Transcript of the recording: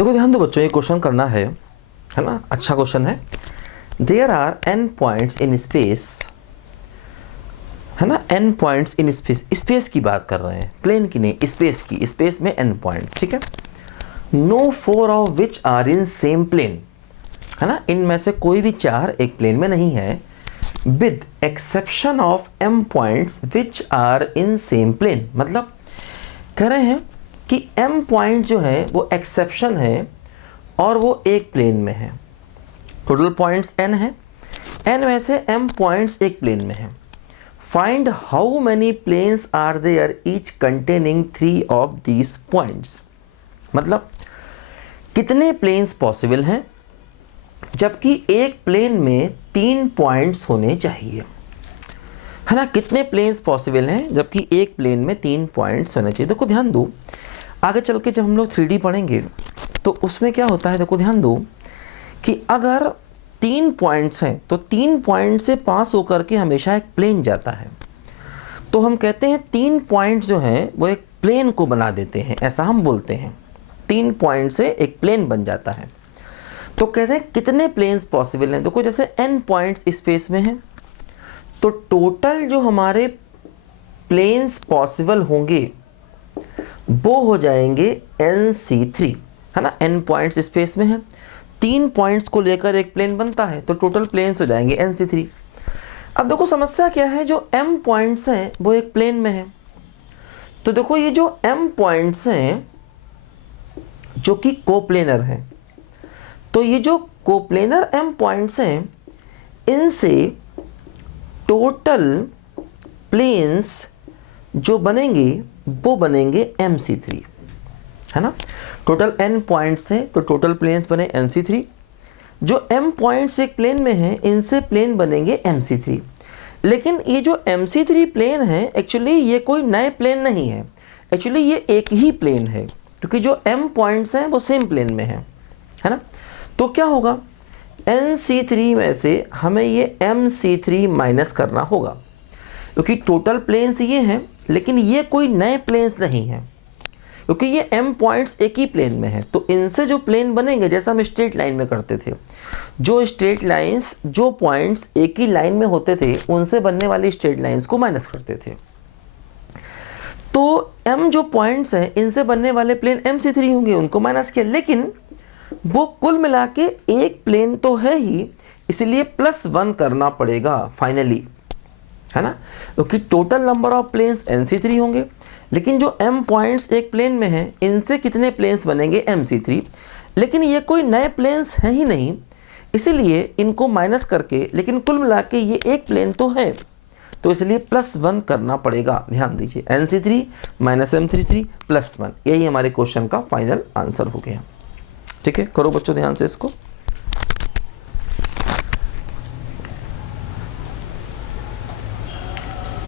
देखो ध्यान दो बच्चों, ये क्वेश्चन करना है ना, अच्छा क्वेश्चन है। There are n points in space, है ना, n points in space. Space की बात कर रहे हैं, प्लेन की नहीं, स्पेस की। स्पेस में n पॉइंट, ठीक है। No four of which are in same plane, है ना, इनमें से कोई भी चार एक प्लेन में नहीं है। With exception of m points which are in same plane, मतलब कह रहे हैं कि m पॉइंट जो है वो एक्सेप्शन है और वो एक प्लेन में है। टोटल पॉइंट्स n है, n में से m पॉइंट्स एक प्लेन में है। Find how many planes are there each containing 3 of these points, मतलब कितने प्लेन्स पॉसिबल हैं जबकि एक प्लेन में 3 पॉइंट्स होने चाहिए, है ना। कितने प्लेन्स पॉसिबल हैं जबकि एक प्लेन में 3 पॉइंट्स होने चाहिए। देखो ध्यान दो, आगे चल के जब हम लोग 3D पढ़ेंगे तो उसमें क्या होता है, देखो ध्यान दो कि अगर 3 पॉइंट्स हैं तो 3 पॉइंट से पास होकर के हमेशा एक प्लेन जाता है। तो हम कहते हैं 3 पॉइंट्स जो हैं वो एक प्लेन को बना देते हैं, ऐसा हम बोलते हैं। 3 पॉइंट से एक प्लेन बन जाता है। तो कहते हैं कितने प्लेन्स पॉसिबल हैं। देखो जैसे n पॉइंट्स स्पेस में हैं तो टोटल जो हमारे प्लेन्स पॉसिबल होंगे वो हो जाएंगे nc3, है ना। n पॉइंट्स स्पेस में है, 3 पॉइंट्स को लेकर एक प्लेन बनता है तो टोटल प्लेन्स हो जाएंगे nc3। अब देखो समस्या क्या है, जो m पॉइंट्स हैं वो एक प्लेन में है। तो देखो ये जो m पॉइंट्स हैं जो कि कोप्लेनर हैं, तो ये जो कोप्लेनर m पॉइंट्स हैं इनसे टोटल प्लेन्स जो बनेंगे वो बनेंगे mc3, है ना। टोटल n पॉइंट्स हैं तो टोटल प्लेन्स बने nc3। जो m पॉइंट्स एक प्लेन में हैं इनसे प्लेन बनेंगे mc3। लेकिन ये जो mc3 प्लेन है एक्चुअली ये कोई नए प्लेन नहीं है, एक्चुअली ये एक ही प्लेन है क्योंकि जो m पॉइंट्स हैं वो सेम प्लेन में है ना। तो क्या होगा, nc3 में से हमें ये mc3 माइनस करना होगा क्योंकि टोटल प्लेन्स ये हैं लेकिन ये कोई नए प्लेन्स नहीं हैं क्योंकि ये m पॉइंट्स एक ही प्लेन में हैं। तो इनसे जो प्लेन बनेंगे, जैसा हम स्ट्रेट लाइन में करते थे, जो स्ट्रेट लाइंस जो पॉइंट्स एक ही लाइन में होते थे उनसे बनने वाली स्ट्रेट लाइंस को माइनस करते थे। तो m जो पॉइंट्स हैं इनसे बनने वाले प्लेन mc3 होंगे, उनको माइनस किया, लेकिन वो कुल मिला के एक प्लेन तो है ही, इसलिए +1 करना पड़ेगा फाइनली, है ना। क्योंकि total number of planes nc3 होंगे लेकिन जो m पॉइंट्स एक प्लेन में हैं इनसे कितने प्लेन्स बनेंगे mc3, लेकिन ये कोई नए प्लेन्स हैं ही नहीं, इसीलिए इनको माइनस करके, लेकिन कुल मिला के ये एक प्लेन तो है तो इसलिए +1 करना पड़ेगा। ध्यान दीजिए, nc3 माइनस m3 +1, यही हमारे क्वेश्चन का फाइनल आंसर हो गया। ठीक है, करो बच्चों ध्यान से इसको।